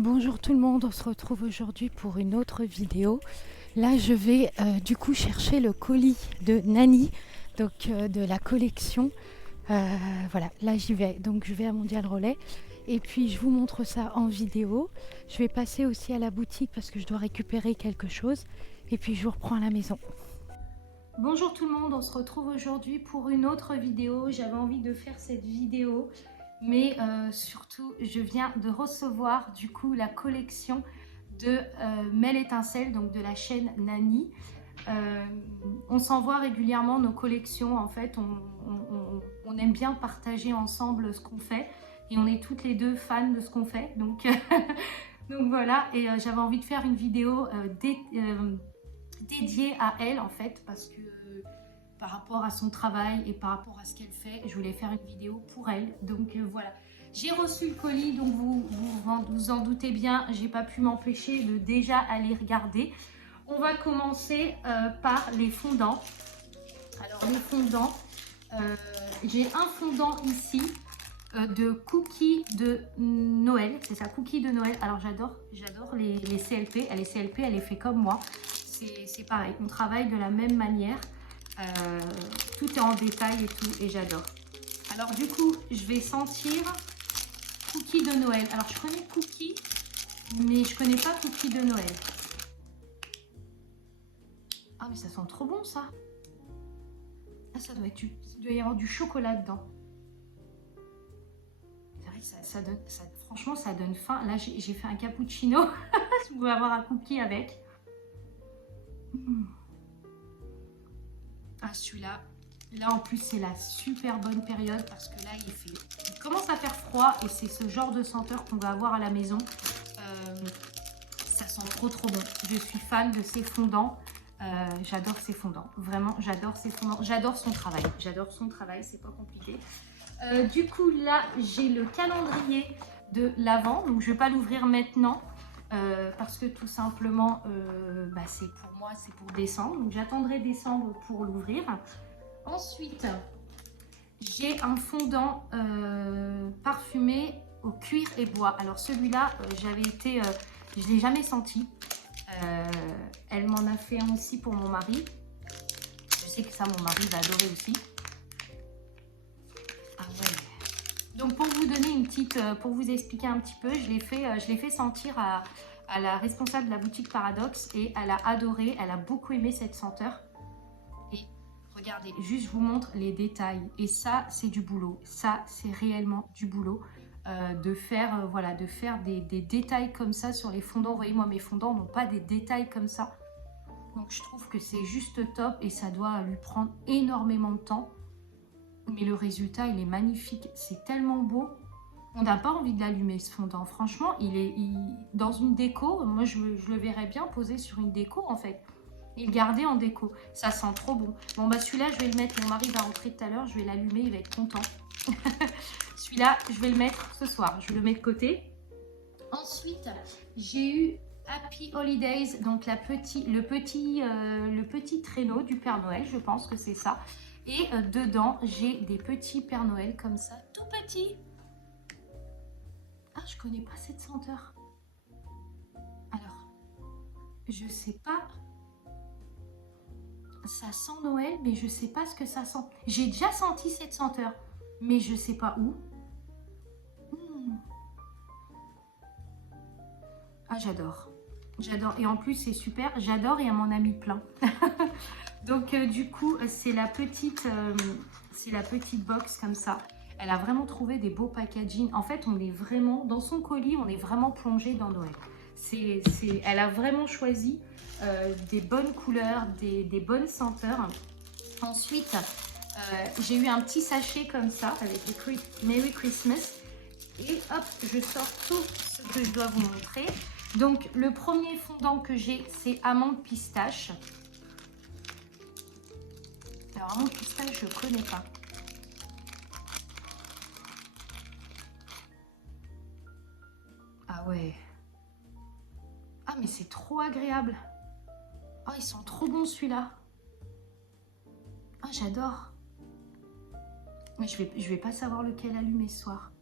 Bonjour tout le monde, on se retrouve aujourd'hui pour une autre vidéo. Là je vais du coup chercher le colis de Nani, donc de la collection. Voilà, là j'y vais, donc je vais à Mondial Relais et puis je vous montre ça en vidéo. Je vais passer aussi à la boutique parce que je dois récupérer quelque chose et puis je vous reprends à la maison. Bonjour tout le monde, on se retrouve aujourd'hui pour une autre vidéo. J'avais envie de faire cette vidéo, mais surtout je viens de recevoir du coup la collection de Mel Étincelle, donc de la chaîne Nani. On s'envoie régulièrement nos collections, en fait on aime bien partager ensemble ce qu'on fait et on est toutes les deux fans de ce qu'on fait, donc, donc voilà. Et j'avais envie de faire une vidéo dédiée à elle en fait, parce que par rapport à son travail et par rapport à ce qu'elle fait, je voulais faire une vidéo pour elle. Donc voilà, j'ai reçu le colis, donc vous en doutez bien, j'ai pas pu m'empêcher de déjà aller regarder. On va commencer par les fondants. Alors les fondants, j'ai un fondant ici de cookies de Noël, c'est ça, cookies de Noël. Alors j'adore les CLP, elle est CLP, elle est fait comme moi. C'est pareil, on travaille de la même manière. Tout est en détail et tout, et j'adore. Alors du coup, je vais sentir cookies de Noël. Alors je connais cookies, mais je connais pas cookies de Noël. Ah mais ça sent trop bon ça. Ah, ça doit être, il doit y avoir du chocolat dedans. C'est vrai que franchement ça donne faim. Là j'ai fait un cappuccino. Je pouvais avoir un cookie avec. Ah celui-là, là en plus c'est la super bonne période parce que là il commence à faire froid et c'est ce genre de senteur qu'on va avoir à la maison. Ça sent trop bon. Je suis fan de ces fondants. J'adore ces fondants, vraiment j'adore ces fondants. J'adore son travail, c'est pas compliqué. Du coup là j'ai le calendrier de l'Avent, donc je vais pas l'ouvrir maintenant. Parce que tout simplement c'est pour moi, c'est pour décembre, donc j'attendrai décembre pour l'ouvrir. Ensuite j'ai un fondant parfumé au cuir et bois. Alors celui-là je l'ai jamais senti. Elle m'en a fait un aussi pour mon mari. Je sais que ça mon mari va adorer aussi. Ah ouais. Donc pour vous donner une petite, pour vous expliquer un petit peu, je l'ai fait sentir à la responsable de la boutique Paradoxe et elle a adoré, elle a beaucoup aimé cette senteur. Et regardez, juste je vous montre les détails. Et ça, c'est du boulot. Ça, c'est réellement du boulot. De faire des détails comme ça sur les fondants. Vous voyez, moi, mes fondants n'ont pas des détails comme ça. Donc, je trouve que c'est juste top et ça doit lui prendre énormément de temps. Mais le résultat, il est magnifique. C'est tellement beau. On n'a pas envie de l'allumer, ce fondant. Franchement, dans une déco, moi, je le verrais bien posé sur une déco, en fait. Et le garder en déco. Ça sent trop bon. Bon, bah celui-là, je vais le mettre. Mon mari va rentrer tout à l'heure. Je vais l'allumer. Il va être content. Celui-là, je vais le mettre ce soir. Je le mets de côté. Ensuite, j'ai eu Happy Holidays. Donc, le petit traîneau du Père Noël. Je pense que c'est ça. Et dedans, j'ai des petits Père Noël comme ça. Tout petits. Ah, je connais pas cette senteur. Alors, je sais pas. Ça sent Noël, mais je sais pas ce que ça sent. J'ai déjà senti cette senteur, mais je sais pas où. Ah, j'adore. J'adore. Et en plus, c'est super. J'adore et elle m'en a mis plein. Donc, du coup, c'est la petite box comme ça. Elle a vraiment trouvé des beaux packaging. En fait, on est vraiment, dans son colis, on est vraiment plongé dans Noël. Elle a vraiment choisi des bonnes couleurs, des bonnes senteurs. Ensuite, j'ai eu un petit sachet comme ça avec écrit Merry Christmas. Et hop, je sors tout ce que je dois vous montrer. Donc, le premier fondant que j'ai, c'est amande pistache. Alors, amande pistache, je ne connais pas. Ah ouais. Ah, mais c'est trop agréable. Oh, ils sont trop bons, celui-là. Ah, j'adore. Mais je vais pas savoir lequel allumer ce soir.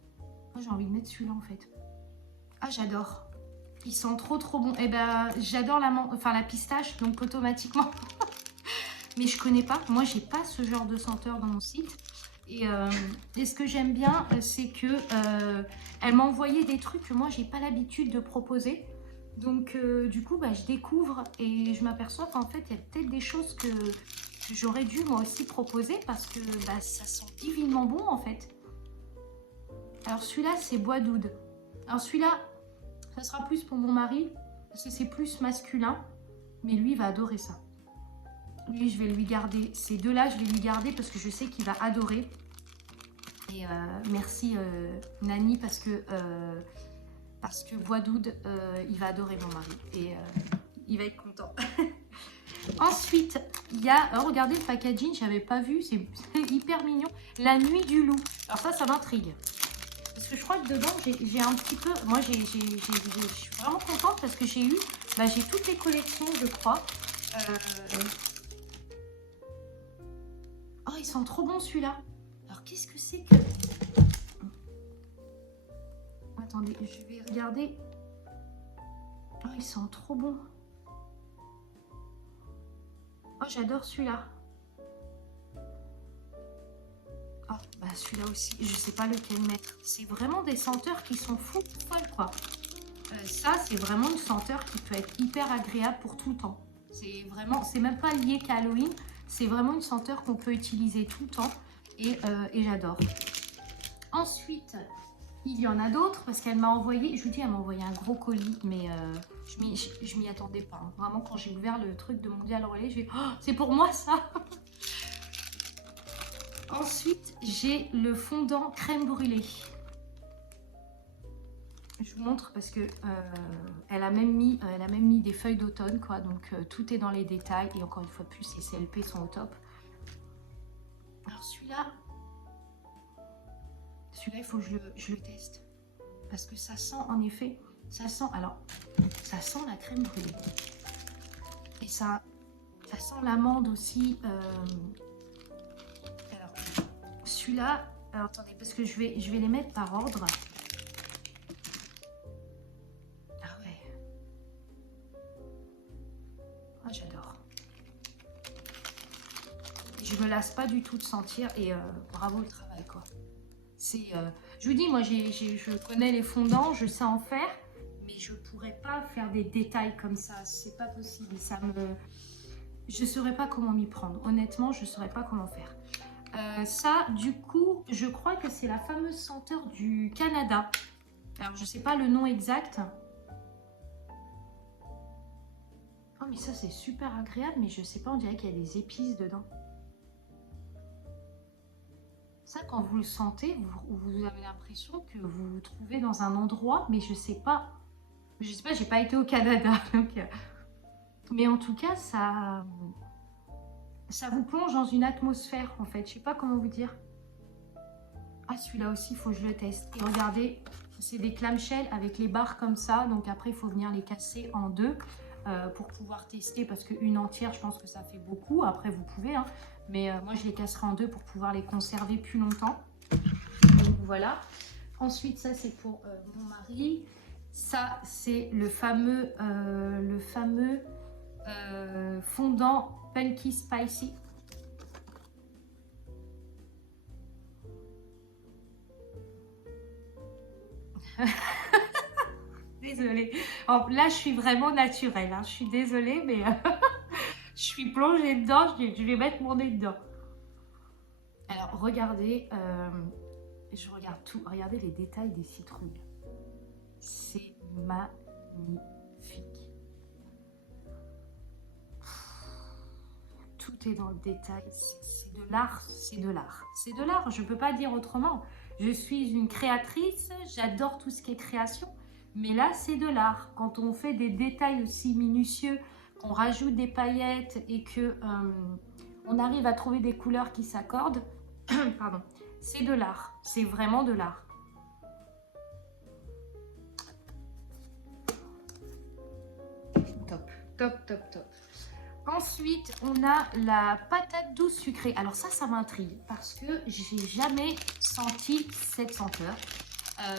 Moi, j'ai envie de mettre celui-là, en fait. Ah, j'adore. Ils sont trop bons. Et ben, j'adore la pistache, donc automatiquement. Mais je connais pas. Moi, j'ai pas ce genre de senteur dans mon site. Et ce que j'aime bien, c'est que elle m'a envoyé des trucs que moi, j'ai pas l'habitude de proposer. Donc, du coup, bah, je découvre et je m'aperçois qu'en fait, il y a peut-être des choses que j'aurais dû moi aussi proposer parce que bah, ça sent divinement bon en fait. Alors, celui-là, c'est bois d'oud. Alors, celui-là, ça sera plus pour mon mari parce que c'est plus masculin. Mais lui, il va adorer ça. Lui, je vais lui garder. Ces deux-là, je vais lui garder parce que je sais qu'il va adorer. Et merci Nani parce que bois d'oud, il va adorer mon mari. Et il va être content. Ensuite, il y a, regardez le packaging, je n'avais pas vu, c'est hyper mignon. La nuit du loup. Alors ça m'intrigue. Parce que je crois que dedans, j'ai un petit peu... Moi, je suis vraiment contente parce que j'ai eu... Bah, j'ai toutes les collections, je crois. Oh, ils sont trop bons, celui-là. Alors, qu'est-ce que c'est que... Attendez, je vais regarder. Oh, ils sont trop bons. Oh, j'adore celui-là. Oh, bah celui-là aussi, je sais pas lequel mettre. C'est vraiment des senteurs qui sont fous folles, quoi. Ça, c'est vraiment une senteur qui peut être hyper agréable pour tout le temps. C'est vraiment, c'est même pas lié qu'à Halloween. C'est vraiment une senteur qu'on peut utiliser tout le temps. Et j'adore. Ensuite, il y en a d'autres parce qu'elle m'a envoyé, je vous dis, elle m'a envoyé un gros colis, mais je m'y attendais pas. Hein. Vraiment, quand j'ai ouvert le truc de Mondial Relais, j'ai oh, c'est pour moi ça. Ensuite, j'ai le fondant crème brûlée. Je vous montre parce que elle a même mis des feuilles d'automne, quoi. Donc tout est dans les détails et encore une fois de plus, les CLP sont au top. Alors celui-là, il faut que je le teste parce que ça sent en effet, ça sent la crème brûlée et ça sent l'amande aussi. Alors celui-là, alors attendez parce que je vais les mettre par ordre. Ah ouais, ah, j'adore. Je me lasse pas du tout de sentir et bravo le travail, quoi. C'est, je vous dis, moi, je connais les fondants, je sais en faire, mais je pourrais pas faire des détails comme ça. C'est pas possible. Je saurais pas comment m'y prendre. Honnêtement, je saurais pas comment faire. Ça, du coup, je crois que c'est la fameuse senteur du Canada. Alors, je sais pas le nom exact. Oh, mais ça, c'est super agréable, mais je sais pas, on dirait qu'il y a des épices dedans. Ça, quand vous le sentez, vous avez l'impression que vous vous trouvez dans un endroit, mais je sais pas, j'ai pas été au Canada, donc, mais en tout cas, ça vous plonge dans une atmosphère, en fait. Je sais pas comment vous dire. Ah, celui-là aussi, il faut que je le teste. Et regardez, c'est des clamshells avec les barres comme ça, donc après, il faut venir les casser en deux pour pouvoir tester, parce qu'une entière, je pense que ça fait beaucoup. Après, vous pouvez, hein. Mais moi, je les casserai en deux pour pouvoir les conserver plus longtemps. Donc, voilà. Ensuite, ça, c'est pour mon mari. Ça, c'est le fameux fondant Punky Spicy. Désolée. Alors, là, je suis vraiment naturelle. Hein. Je suis désolée, mais... je suis plongée dedans, je vais mettre mon nez dedans. Alors, regardez, je regarde tout. Regardez les détails des citrouilles. C'est magnifique. Tout est dans le détail. C'est de l'art, c'est de l'art. C'est de l'art, je ne peux pas dire autrement. Je suis une créatrice, j'adore tout ce qui est création. Mais là, c'est de l'art. Quand on fait des détails aussi minutieux, qu'on rajoute des paillettes et que on arrive à trouver des couleurs qui s'accordent, pardon, c'est de l'art, c'est vraiment de l'art. Top, top, top, top. Ensuite, on a la patate douce sucrée. Alors ça m'intrigue parce que j'ai jamais senti cette senteur.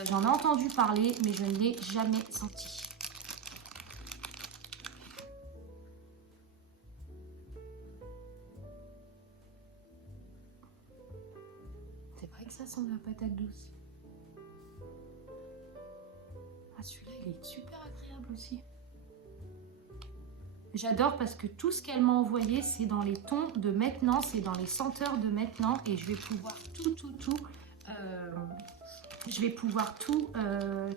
J'en ai entendu parler, mais je ne l'ai jamais senti. que ça sent la patate douce. Ah, celui-là, il est super agréable aussi. J'adore parce que tout ce qu'elle m'a envoyé, c'est dans les tons de maintenant, c'est dans les senteurs de maintenant. Et je vais pouvoir je vais pouvoir tout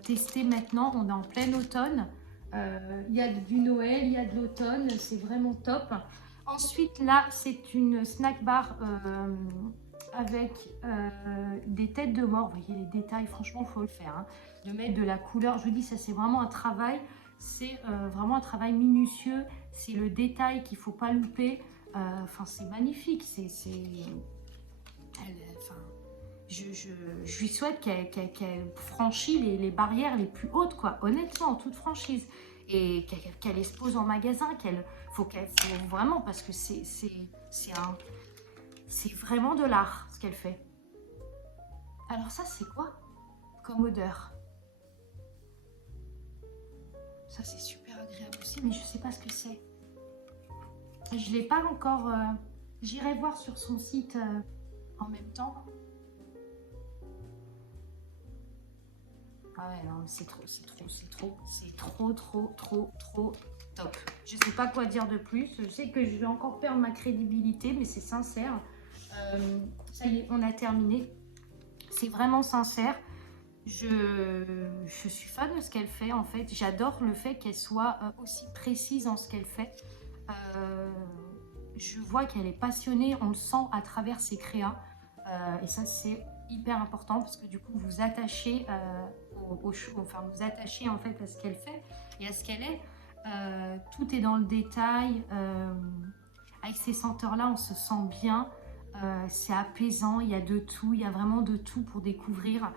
tester maintenant. On est en plein automne. Il y a du Noël, il y a de l'automne. C'est vraiment top. Ensuite, là, c'est une snack bar avec des têtes de mort. Vous voyez les détails, franchement, il faut le faire. Hein. De mettre de la couleur. Je vous dis, ça, c'est vraiment un travail. C'est vraiment un travail minutieux. C'est le détail qu'il ne faut pas louper. Enfin, c'est magnifique. Je lui souhaite qu'elle franchisse les barrières les plus hautes, quoi. Honnêtement, en toute franchise. Et qu'elle expose en magasin. Faut vraiment, parce que c'est vraiment de l'art, ce qu'elle fait. Alors ça, c'est quoi comme odeur? Ça, c'est super agréable aussi, mais je ne sais pas ce que c'est. Je ne l'ai pas encore... J'irai voir sur son site en même temps. Ah ouais, non, c'est trop top. Je ne sais pas quoi dire de plus. Je sais que je vais encore perdre ma crédibilité, mais c'est sincère. Ça y est, on a terminé. C'est vraiment sincère. Je suis fan de ce qu'elle fait, en fait. J'adore le fait qu'elle soit aussi précise en ce qu'elle fait. Je vois qu'elle est passionnée, on le sent à travers ses créas. Et ça, c'est hyper important parce que du coup, vous attachez vous attachez en fait à ce qu'elle fait et à ce qu'elle est. Tout est dans le détail. Avec ces senteurs-là, on se sent bien. C'est apaisant, il y a de tout, il y a vraiment de tout pour découvrir.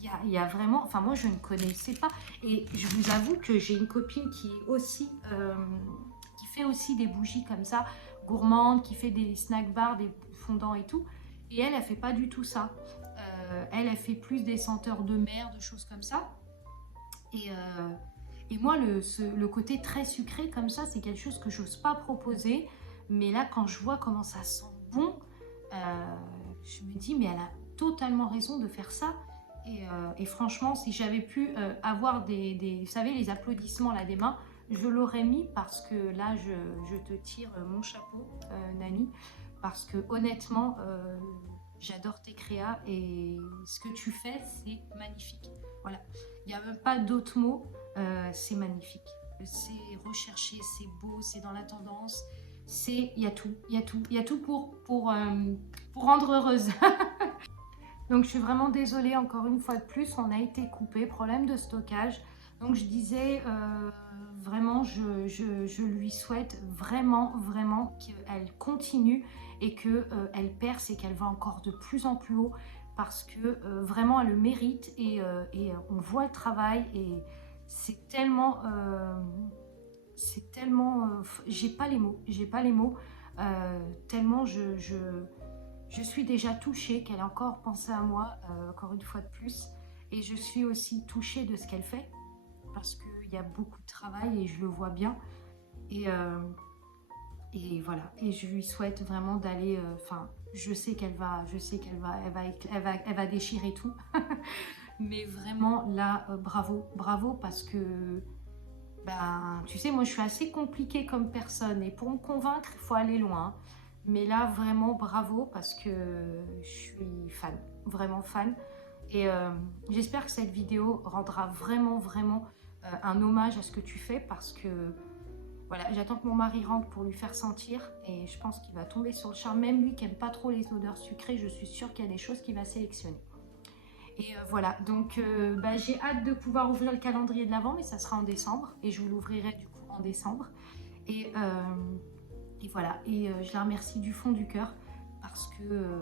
Il y a vraiment, enfin moi je ne connaissais pas et je vous avoue que j'ai une copine qui est aussi, qui fait aussi des bougies comme ça, gourmandes, qui fait des snack bars, des fondants et tout, et elle fait pas du tout ça. Elle fait plus des senteurs de mer, de choses comme ça. Et moi, le côté très sucré comme ça, c'est quelque chose que j'ose pas proposer. Mais là, quand je vois comment ça sent bon, je me dis, mais elle a totalement raison de faire ça. Et franchement, si j'avais pu avoir vous savez, les applaudissements là des mains, je l'aurais mis parce que là, je te tire mon chapeau, Nani. Parce que honnêtement, j'adore tes créas et ce que tu fais, c'est magnifique. Voilà, il n'y a même pas d'autres mots, c'est magnifique. C'est recherché, c'est beau, c'est dans la tendance. Il y a tout pour rendre heureuse. Donc je suis vraiment désolée, encore une fois de plus, on a été coupé, problème de stockage. Donc je disais, vraiment, je lui souhaite vraiment qu'elle continue et qu'elle perce et qu'elle va encore de plus en plus haut parce que vraiment elle le mérite et on voit le travail et c'est tellement... j'ai pas les mots, tellement je suis déjà touchée qu'elle ait encore pensé à moi, encore une fois de plus. Et je suis aussi touchée de ce qu'elle fait, parce qu'il y a beaucoup de travail et je le vois bien. Et voilà. Et je lui souhaite vraiment d'aller... je sais qu'elle va déchirer tout. Mais vraiment, là, bravo, parce que... Ben, tu sais, moi, je suis assez compliquée comme personne. Et pour me convaincre, il faut aller loin. Mais là, vraiment, bravo, parce que je suis fan, vraiment fan. Et j'espère que cette vidéo rendra vraiment un hommage à ce que tu fais, parce que, voilà, j'attends que mon mari rentre pour lui faire sentir. Et je pense qu'il va tomber sur le charme. Même lui qui n'aime pas trop les odeurs sucrées, je suis sûre qu'il y a des choses qu'il va sélectionner. Et voilà, donc j'ai hâte de pouvoir ouvrir le calendrier de l'Avent, mais ça sera en décembre. Et je vous l'ouvrirai du coup en décembre. Et voilà, et je la remercie du fond du cœur parce que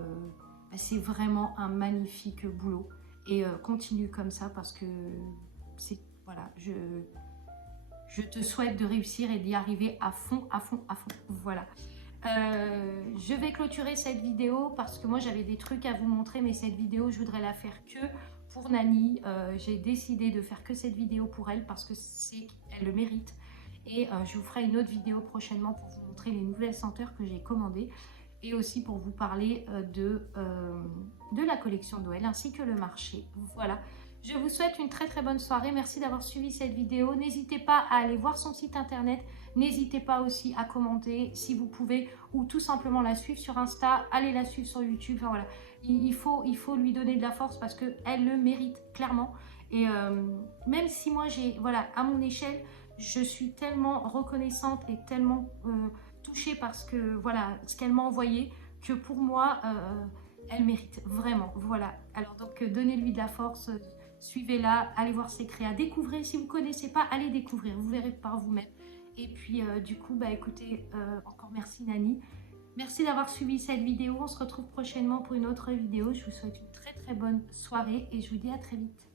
c'est vraiment un magnifique boulot. Et continue comme ça parce que c'est, voilà, je te souhaite de réussir et d'y arriver à fond. Voilà. Je vais clôturer cette vidéo parce que moi j'avais des trucs à vous montrer, mais cette vidéo je voudrais la faire que pour Nani. J'ai décidé de faire que cette vidéo pour elle parce que elle le mérite. Et je vous ferai une autre vidéo prochainement pour vous montrer les nouvelles senteurs que j'ai commandées. et aussi pour vous parler de la collection Noël ainsi que le marché. Voilà. Je vous souhaite une très très bonne soirée. Merci d'avoir suivi cette vidéo. N'hésitez pas à aller voir son site internet. N'hésitez pas aussi à commenter si vous pouvez ou tout simplement la suivre sur Insta. Allez la suivre sur YouTube. Enfin, voilà. Il faut lui donner de la force parce qu'elle le mérite clairement. Et même si moi j'ai, voilà, à mon échelle, je suis tellement reconnaissante et tellement touchée parce que voilà ce qu'elle m'a envoyé que pour moi elle mérite vraiment. Voilà. Alors donc donnez-lui de la force. Suivez-la, allez voir ses créas, découvrez. Si vous ne connaissez pas, allez découvrir, vous verrez par vous-même. Et puis du coup, bah écoutez, encore merci Nani. Merci d'avoir suivi cette vidéo. On se retrouve prochainement pour une autre vidéo. Je vous souhaite une très très bonne soirée et je vous dis à très vite.